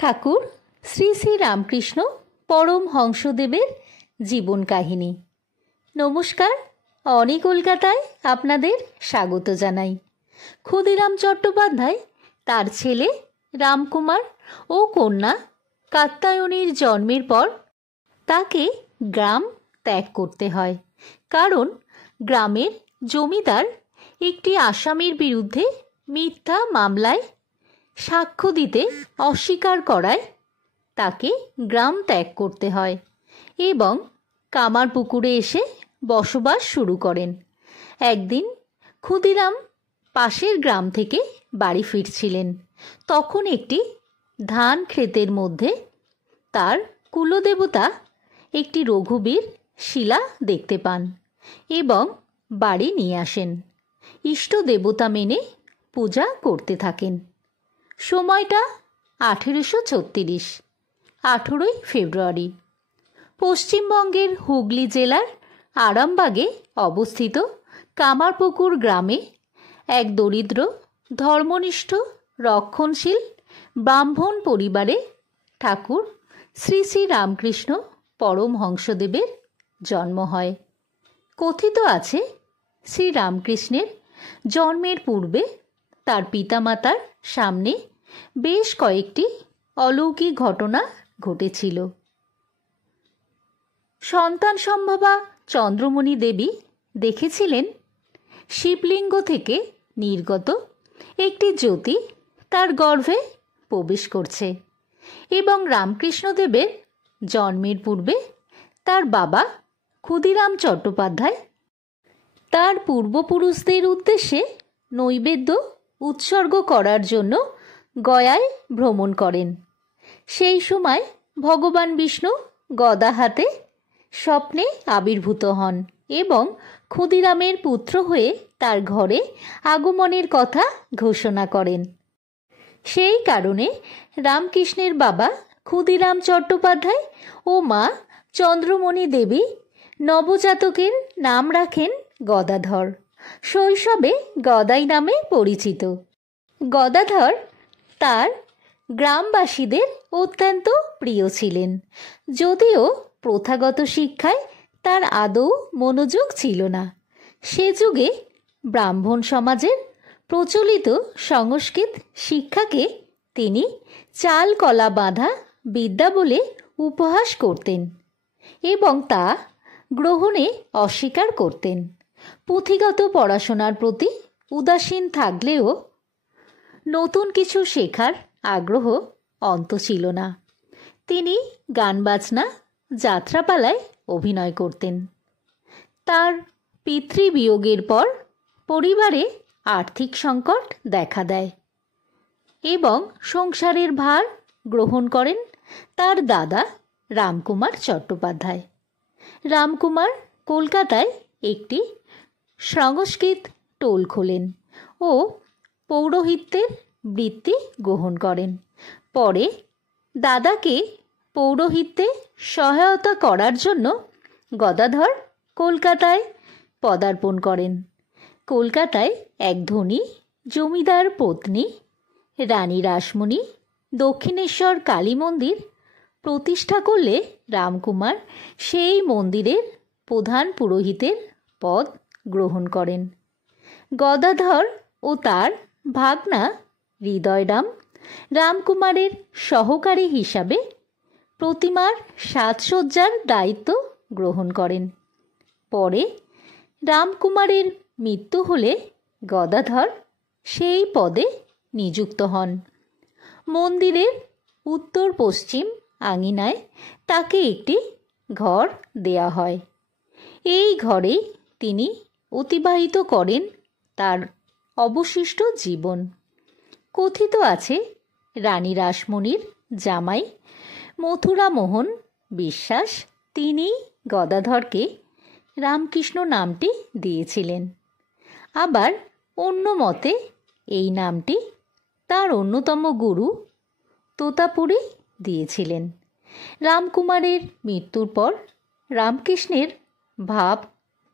ঠাকুর শ্রী শ্রী রামকৃষ্ণ পরমহংসদেবের জীবন কাহিনী। নমস্কার, অনি কলকাতায় আপনাদের স্বাগত জানাই। ক্ষুদিরাম চট্টোপাধ্যায় তার ছেলে রামকুমার ও কন্যা কাত্যায়নীর জন্মের পর তাকে গ্রাম ত্যাগ করতে হয়, কারণ গ্রামের জমিদার একটি আসামির বিরুদ্ধে মিথ্যা মামলায় সাক্ষ্য দিতে অস্বীকার করায় তাকে গ্রাম ত্যাগ করতে হয় এবং কামারপুকুরে এসে বসবাস শুরু করেন। একদিন ক্ষুদিরাম পাশের গ্রাম থেকে বাড়ি ফিরছিলেন। তখন একটি ধান ক্ষেতের মধ্যে তার কুলদেবতা একটি রঘুবীর শিলা দেখতে পান এবং বাড়ি নিয়ে আসেন। ইষ্ট দেবতা মেনে পূজা করতে থাকেন। সময়টা 1836, 18ই ফেব্রুয়ারি। পশ্চিমবঙ্গের হুগলি জেলার আরামবাগে অবস্থিত কামারপুকুর গ্রামে এক দরিদ্র ধর্মনিষ্ঠ রক্ষণশীল ব্রাহ্মণ পরিবারে ঠাকুর শ্রী শ্রী রামকৃষ্ণ পরমহংসদেবের জন্ম হয়। কথিত আছে, শ্রী রামকৃষ্ণের জন্মের পূর্বে তার পিতামাতার সামনে বেশ কয়েকটি অলৌকিক ঘটনা ঘটেছিল। সন্তান সম্ভবা চন্দ্রমণি দেবী দেখেছিলেন শিবলিঙ্গ থেকে নির্গত একটি জ্যোতি তার গর্ভে প্রবেশ করছে এবং রামকৃষ্ণদেবের জন্মের পূর্বে তার বাবা ক্ষুদিরাম চট্টোপাধ্যায় তার পূর্বপুরুষদের উদ্দেশ্যে নৈবেদ্য উৎসর্গ করার জন্য গয়ায় ভ্রমণ করেন। সেই সময় ভগবান বিষ্ণু গদা হাতে স্বপ্নে আবির্ভূত হন এবং ক্ষুদিরামের পুত্র হয়ে তার ঘরে আগমনের কথা ঘোষণা করেন। সেই কারণে রামকৃষ্ণের বাবা ক্ষুদিরাম চট্টোপাধ্যায় ও মা চন্দ্রমণি দেবী নবজাতকের নাম রাখেন গদাধর। শৈশবে গদাই নামে পরিচিত। গদাধর তার গ্রামবাসীদের অত্যন্ত প্রিয় ছিলেন, যদিও প্রথাগত শিক্ষায় তার আদৌ মনোযোগ ছিল না। সে যুগে ব্রাহ্মণ সমাজের প্রচলিত সংস্কৃত শিক্ষাকে তিনি চাল কলা বাঁধা বিদ্যা বলে উপহাস করতেন এবং তা গ্রহণে অস্বীকার করতেন। পুঁথিগত পড়াশোনার প্রতি উদাসীন থাকলেও নতুন কিছু শেখার আগ্রহ অন্ত ছিল না। তিনি গান বাজনা, যাত্রাপালায় অভিনয় করতেন। তার পিতৃবিয়োগের পর পরিবারে আর্থিক সংকট দেখা দেয় এবং সংসারের ভার গ্রহণ করেন তার দাদা রামকুমার চট্টোপাধ্যায়। রামকুমার কলকাতায় একটি সংস্কৃত টোল খোলেন ও পৌরোহিত্যের বৃত্তি গ্রহণ করেন। পরে দাদাকে পৌরোহিত্যে সহায়তা করার জন্য গদাধর কলকাতায় পদার্পণ করেন। কলকাতায় এক ধনী জমিদার পত্নী রানী রাসমণি দক্ষিণেশ্বর কালী মন্দির প্রতিষ্ঠা করলে রামকুমার সেই মন্দিরের প্রধান পুরোহিতের পদ গ্রহণ করেন। গদাধর ও তার ভাগনা হৃদয়রাম রামকুমারের সহকারী হিসাবে প্রতিমার সাজসজ্জার দায়িত্ব গ্রহণ করেন। পরে রামকুমারের মৃত্যু হলে গদাধর সেই পদে নিযুক্ত হন। মন্দিরের উত্তর পশ্চিম আঙিনায় তাকে একটি ঘর দেয়া হয়। এই ঘরেই তিনি অতিবাহিত করেন তার অবশিষ্ট জীবন। কথিত আছে, রানী রাসমণির জামাই মথুরামোহন বিশ্বাস তিনি গদাধরকে রামকৃষ্ণ নামটি দিয়েছিলেন। আবার অন্য মতে এই নামটি তার অন্যতম গুরু তোতাপুরী দিয়েছিলেন। রামকুমারের মৃত্যুর পর রামকৃষ্ণের ভাব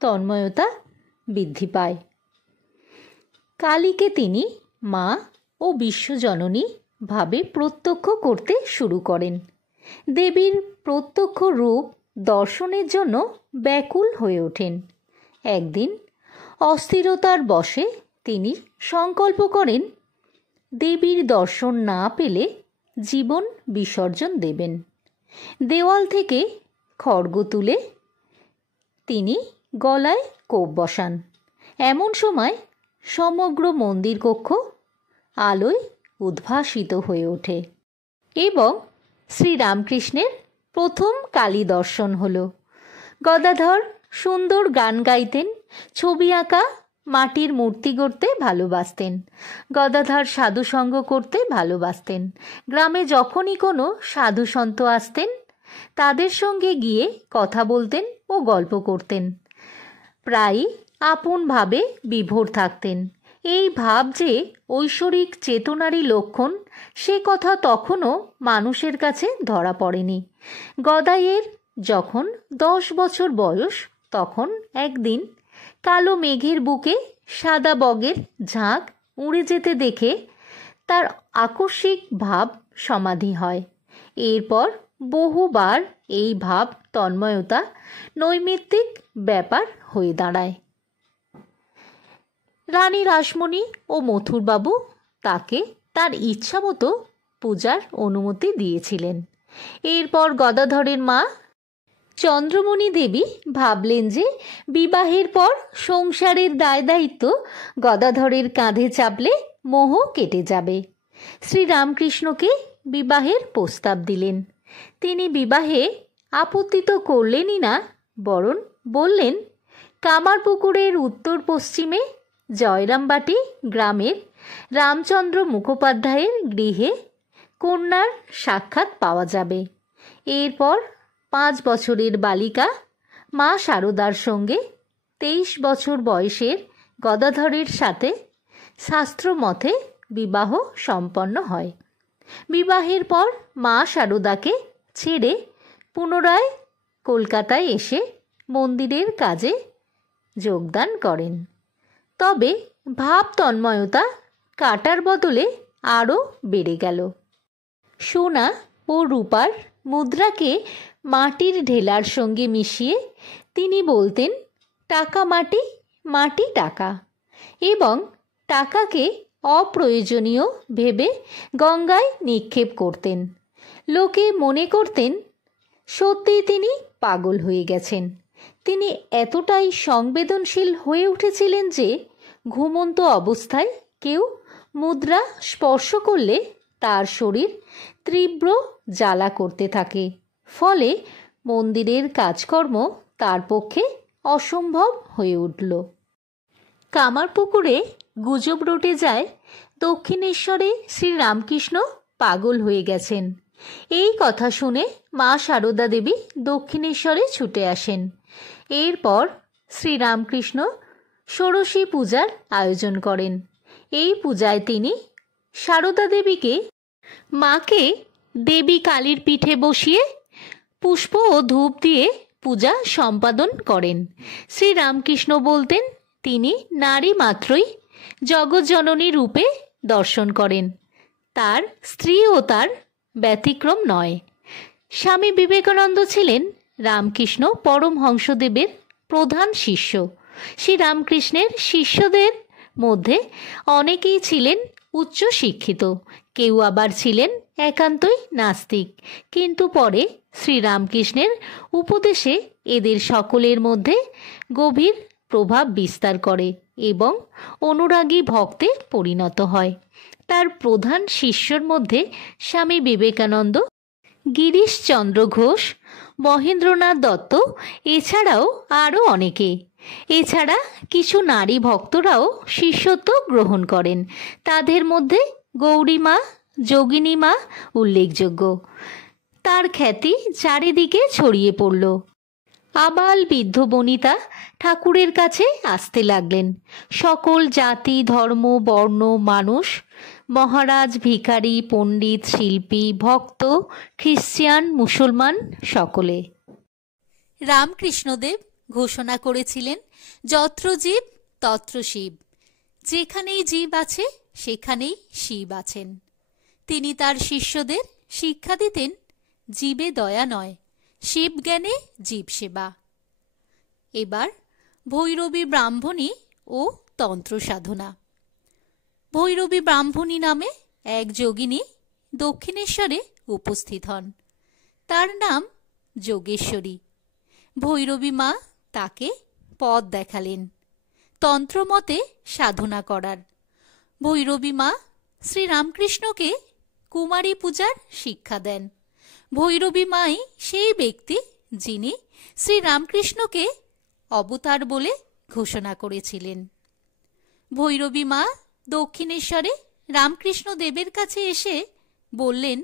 তন্ময়তা বৃদ্ধি পায়। কালীকে তিনি মা ও বিশ্বজননী ভাবে প্রত্যক্ষ করতে শুরু করেন। দেবীর প্রত্যক্ষ রূপ দর্শনের জন্য ব্যাকুল হয়ে ওঠেন। একদিন অস্থিরতার বশে তিনি সংকল্প করেন দেবীর দর্শন না পেলে জীবন বিসর্জন দেবেন। দেওয়াল থেকে খড়গ তুলে তিনি গলায় কোপ বসান। এমন সময় সমগ্র মন্দির কক্ষ আলোয় উদ্ভাসিত হয়ে ওঠে এবং শ্রীরামকৃষ্ণের প্রথম কালী দর্শন হল। গদাধর সুন্দর গান গাইতেন, ছবি আঁকা, মাটির মূর্তি গড়তে ভালোবাসতেন। গদাধর সাধুসঙ্গ করতে ভালোবাসতেন। গ্রামে যখনই কোনো সাধু সন্ত আসতেন তাদের সঙ্গে গিয়ে কথা বলতেন ও গল্প করতেন। প্রায়ই আপন ভাবে বিভোর থাকতেন। এই ভাব যে ঐশ্বরিক চেতনারই লক্ষণ সে কথা তখনও মানুষের কাছে ধরা পড়েনি। গদাইয়ের যখন 10 বছর বয়স তখন একদিন কালো মেঘের বুকে সাদা বগের ঝাঁক উড়ে যেতে দেখে তার আকস্মিক ভাব সমাধি হয়। এরপর বহুবার এই ভাব তন্ময়তা নৈমিত্তিক ব্যাপার হয়ে দাঁড়ায়। রানী রাসমণি ও মথুরবাবু তাকে তার ইচ্ছামতো পূজার অনুমতি দিয়েছিলেন। এরপর গদাধরের মা চন্দ্রমণি দেবী ভাবলেন যে বিবাহের পর সংসারের দায় দায়িত্ব গদাধরের কাঁধে চাপলে মোহ কেটে যাবে। শ্রীরামকৃষ্ণকে বিবাহের প্রস্তাব দিলেন। তিনি বিবাহে আপত্তি তো করলেনই না, বরং বললেন কামারপুকুরের উত্তর পশ্চিমে জয়রামবাটি গ্রামের রামচন্দ্র মুখোপাধ্যায়ের গৃহে কন্যার সাক্ষাৎ পাওয়া যাবে। এরপর 5 বছরের বালিকা মা শারদার সঙ্গে 23 বছর বয়সের গদাধরের সাথে শাস্ত্রমতে বিবাহ সম্পন্ন হয়। বিবাহের পর মা শারদাকে ছেড়ে পুনরায় কলকাতায় এসে মন্দিরের কাজে যোগদান করেন। তবে ভাব তন্ময়তা কাটার বদলে আরও বেড়ে গেল। সোনা ও রূপার মুদ্রাকে মাটির ঢেলার সঙ্গে মিশিয়ে তিনি বলতেন টাকা মাটি, মাটি টাকা, এবং টাকাকে অপ্রয়োজনীয় ভেবে গঙ্গায় নিক্ষেপ করতেন। লোকে মনে করতেন সত্যিই তিনি পাগল হয়ে গেছেন। তিনি এতটাই সংবেদনশীল হয়ে উঠেছিলেন যে ঘুমন্ত অবস্থায় কেউ মুদ্রা স্পর্শ করলে তার শরীর তীব্র জ্বালা করতে থাকে। ফলে মন্দিরের কাজকর্ম তার পক্ষে অসম্ভব হয়ে উঠল। কামারপুকুরে গুজব রটে যায় দক্ষিণেশ্বরে শ্রীরামকৃষ্ণ পাগল হয়ে গেছেন। এই কথা শুনে মা শারদা দেবী দক্ষিণেশ্বরে ছুটে আসেন। এরপর শ্রীরামকৃষ্ণ ষোড়শী পূজার আয়োজন করেন। এই পূজায় তিনি শারদা দেবীকে মাকে দেবী কালীর পিঠে বসিয়ে পুষ্প ও ধূপ দিয়ে পূজা সম্পাদন করেন। শ্রীরামকৃষ্ণ বলতেন তিনি নারী মাত্রই জগজ্জননী রূপে দর্শন করেন, তার স্ত্রী ও তার ব্যতিক্রম নয়। স্বামী বিবেকানন্দ ছিলেন রামকৃষ্ণ পরমহংসদেবের প্রধান শিষ্য। শ্রীরামকৃষ্ণের শিষ্যদের মধ্যে অনেকেই ছিলেন উচ্চ শিক্ষিত, কেউ আবার ছিলেন একান্তই নাস্তিক। কিন্তু পরে শ্রীরামকৃষ্ণের উপদেশে এদের সকলের মধ্যে গভীর প্রভাব বিস্তার করে এবং অনুরাগী ভক্তে পরিণত হয়। তার প্রধান শিষ্যর মধ্যে স্বামী বিবেকানন্দ, গিরিশচন্দ্র ঘোষ, মহেন্দ্রনাথ দত্ত, এছাড়াও আরও অনেকে। এছাড়া কিছু নারী ভক্তরাও শিষ্যত্ব গ্রহণ করেন। তাদের মধ্যে গৌরীমা, যোগিনী মা উল্লেখযোগ্য। তার খ্যাতি চারিদিকে ছড়িয়ে পড়ল। আবাল বৃদ্ধ বনিতা ঠাকুরের কাছে আসতে লাগলেন। সকল জাতি, ধর্ম, বর্ণ মানুষ, মহারাজ, ভিখারি, পণ্ডিত, শিল্পী, ভক্ত, খ্রিস্টান, মুসলমান সকলে। রামকৃষ্ণদেব ঘোষণা করেছিলেন যত্র জীব তত্র শিব, যেখানেই জীব আছে সেখানেই শিব আছেন। তিনি তার শিষ্যদের শিক্ষা দিতেন জীবে দয়া নয়, শিবজ্ঞানে জীব সেবা। এবার ভৈরবী ব্রাহ্মণী ও তন্ত্র সাধনা। ভৈরবী ব্রাহ্মণী নামে এক যোগিনী দক্ষিণেশ্বরে উপস্থিত হন। তার নাম যোগেশ্বরী। ভৈরবী মা তাকে পথ দেখালেন তন্ত্রমতে সাধনা করার। ভৈরবী মা শ্রীরামকৃষ্ণকে কুমারী পূজার শিক্ষা দেন। ভৈরবী মাই সেই ব্যক্তি যিনি শ্রীরামকৃষ্ণকে অবতার বলে ঘোষণা করেছিলেন। ভৈরবী মা দক্ষিণেশ্বরে রামকৃষ্ণ দেবের কাছে এসে বললেন,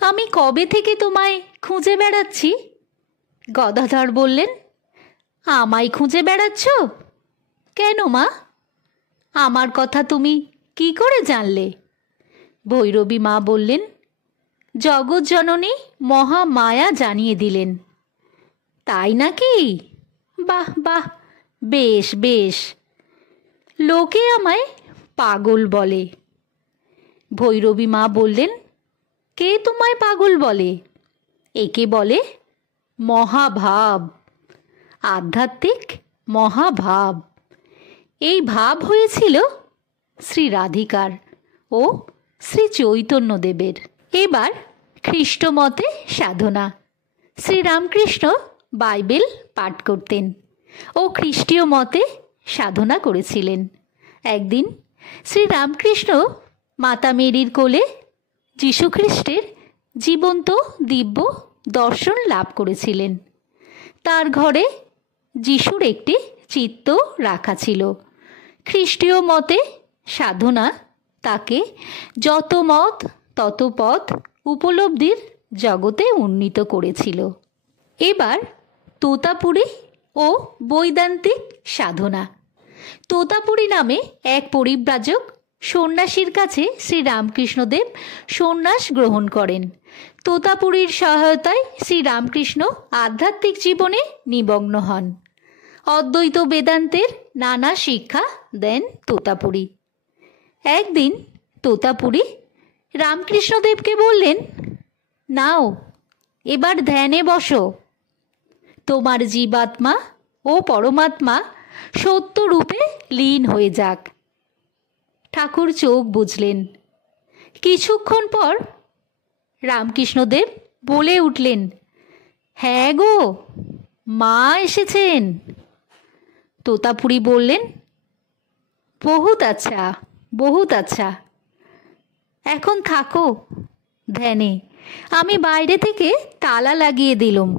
আমি কবে থেকে তোমায় খুঁজে বেড়াচ্ছি। গদাধর বললেন, আমায় খুঁজে বেড়াচ্ছ কেন মা? আমার কথা তুমি কি করে জানলে? ভৈরবী মা বললেন, জগৎজননী মহামায়া জানিয়ে দিলেন। তাই নাকি? বাহ বাহ, বেশ বেশ। লোকে আমায় পাগল বলে। ভৈরবী মা বললেন, কে তোমায় পাগল বলে? একে বলে মহাভাব, আধ্যাত্মিক মহাভাব। এই ভাব হয়েছিল শ্রী রাধিকার ও শ্রী চৈতন্যদেবের। এবার খ্রিস্টমতে সাধনা। শ্রীরামকৃষ্ণ বাইবেল পাঠ করতেন ও খ্রিস্টীয় মতে সাধনা করেছিলেন। একদিন শ্রীরামকৃষ্ণ মাতা মেরির কোলে যীশুখ্রিস্টের জীবন্ত দিব্য দর্শন লাভ করেছিলেন। তার ঘরে যিশুর একটি চিত্র রাখা ছিল। খ্রিস্টীয় মতে সাধনা তাকে যত মত তত পথ উপলব্ধির জগতে উন্নীত করেছিল। এবার তোতাপুরী ও বৈদান্তিক সাধনা। তোতাপুরী নামে এক পরিব্রাজক সন্ন্যাসীর কাছে শ্রীরামকৃষ্ণদেব সন্ন্যাস গ্রহণ করেন। তোতাপুরীর সহায়তায় শ্রীরামকৃষ্ণ আধ্যাত্মিক জীবনে নিমগ্ন হন। অদ্বৈত বেদান্তের নানা শিক্ষা দেন তোতাপুরী। একদিন তোতাপুরী রামকৃষ্ণদেবকে বললেন, নাও এবার ধ্যানে বসো। তোমার জীবাত্মা ও পরমাত্মা সত্যরূপে লীন হয়ে যাক। ঠাকুর চোখ বুঝলেন। কিছুক্ষণ পর রামকৃষ্ণদেব বলে উঠলেন, হ্যাঁ গো, মা এসেছেন। তোতাপুরী বললেন, বহুত আচ্ছা, বহুত আচ্ছা। এখন থাকো ধ্যানে। আমি বাইরে থেকে তালা লাগিয়ে দিলাম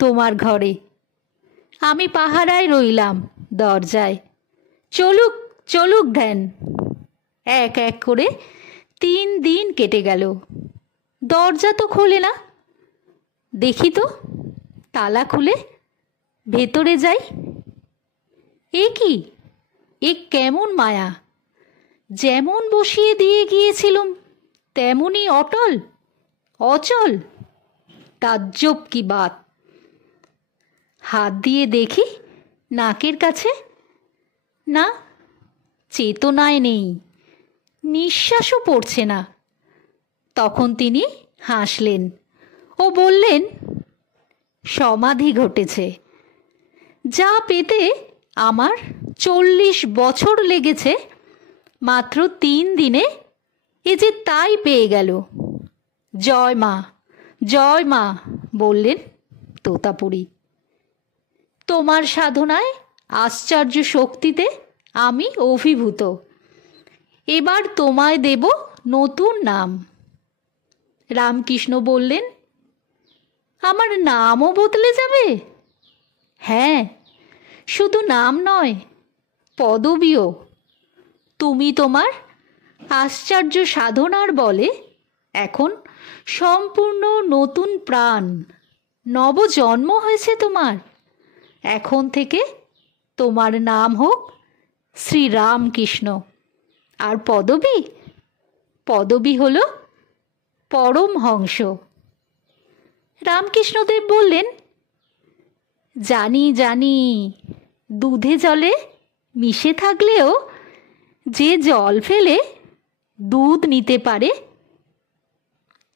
তোমার ঘরে। আমি পাহারায় রইলাম দরজায়। চলুক চলুক ধ্যান। এক এক করে 3 দিন কেটে গেল। দরজা তো খোলে না। দেখি তো তালা খুলে ভেতরে যাই। এ কি, এ কেমন মায়া! যেমন বসিয়ে দিয়ে গিয়েছিলুম তেমনই অটল অচল। তাজ্জব কি বাত! হাত দিয়ে দেখি নাকের কাছে, না, চেতনায় নেই, নিঃশ্বাসও পড়ছে না। তখন তিনি হাসলেন ও বললেন, সমাধি ঘটেছে। যা পেতে আমার 40 বছর লেগেছে, মাত্র 3 দিনে এ যে তাই পেয়ে গেল। জয় মা, জয় মা, বললেন তোতাপুরী। তোমার সাধনায় আশ্চর্য শক্তিতে আমি অভিভূত। এবার তোমায় দেব নতুন নাম। রামকৃষ্ণ বললেন, আমার নামও বদলে যাবে? হ্যাঁ, শুধু নাম নয়, পদবীও। তুমি তোমার আশ্চর্য সাধনার বলে এখন সম্পূর্ণ নতুন প্রাণ, নবজন্ম হয়েছে তোমার। এখন থেকে তোমার নাম হোক শ্রীরামকৃষ্ণ। আর পদবী, পদবী হল পরমহংস। রামকৃষ্ণদেব বললেন, জানি জানি, দুধে জলে মিশে থাকলেও যে জল ফেলে দুধ নিতে পারে,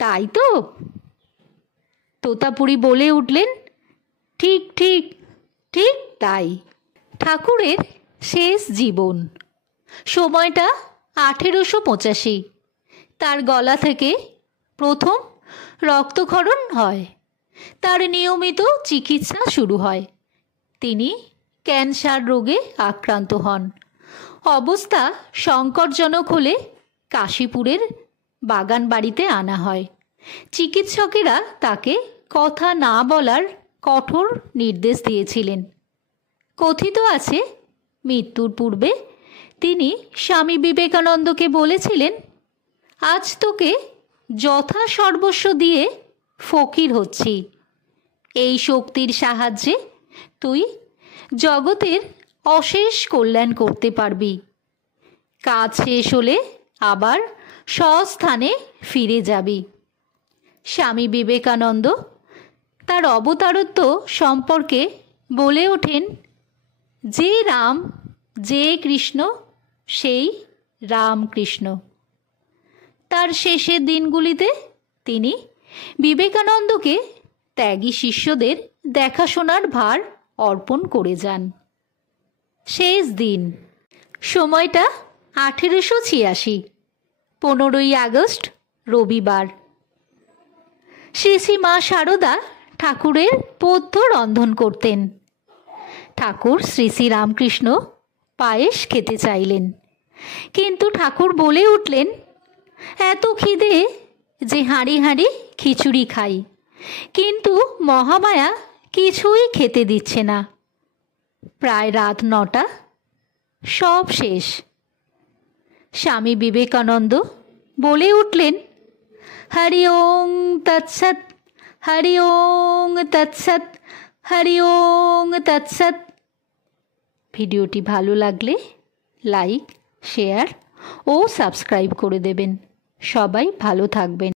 তাই তো? তোতাপুরি বলে উঠলেন, ঠিক ঠিক, ঠিক তাই। ঠাকুরের শেষ জীবন, সময়টা 1885। তার গলা থেকে প্রথম রক্তক্ষরণ হয়। তার নিয়মিত চিকিৎসা শুরু হয়। তিনি ক্যান্সার রোগে আক্রান্ত হন। অবস্থা সংকটজনক হলে কাশীপুরের বাগান বাড়িতে আনা হয়। চিকিৎসকেরা তাকে কথা না বলার কঠোর নির্দেশ দিয়েছিলেন। কথিত আছে, মৃত্যুর পূর্বে তিনি স্বামী বিবেকানন্দকে বলেছিলেন, আজ তোকে যথা সর্বস্ব দিয়ে ফকির হচ্ছি। এই শক্তির সাহায্যে তুই জগতের অশেষ কল্যাণ করতে পারবি। কাজ শেষ হলে আবার স্বস্থানে ফিরে যাবি। স্বামী বিবেকানন্দ তার অবতারত্ব সম্পর্কে বলে ওঠেন, যে রাম, যে কৃষ্ণ, সেই রামকৃষ্ণ। তার শেষের দিনগুলিতে তিনি বিবেকানন্দকে ত্যাগী শিষ্যদের দেখাশোনার ভার অর্পণ করে যান। শেষ দিন, সময়টা 1886, 15ই আগস্ট, রবিবার। শ্রী শ্রী মা শারদা ঠাকুরের পদ্য রন্ধন করতেন। ঠাকুর শ্রী শ্রী রামকৃষ্ণ পায়েস খেতে চাইলেন, কিন্তু ঠাকুর বলে উঠলেন, এত খিদে যে হাঁড়ি হাঁড়ি খিচুড়ি খাই, কিন্তু মহামায়া কিছুই খেতে দিচ্ছে না। প্রায় রাত 9টা, সব শেষ। স্বামী বিবেকানন্দ বলে উঠলেন, হরি ওং তৎসৎ, হরি ওং তৎসৎ, হরি ওং তৎসৎ। ভিডিওটি ভালো লাগলে লাইক, শেয়ার ও সাবস্ক্রাইব করে দেবেন। সবাই ভালো থাকবেন।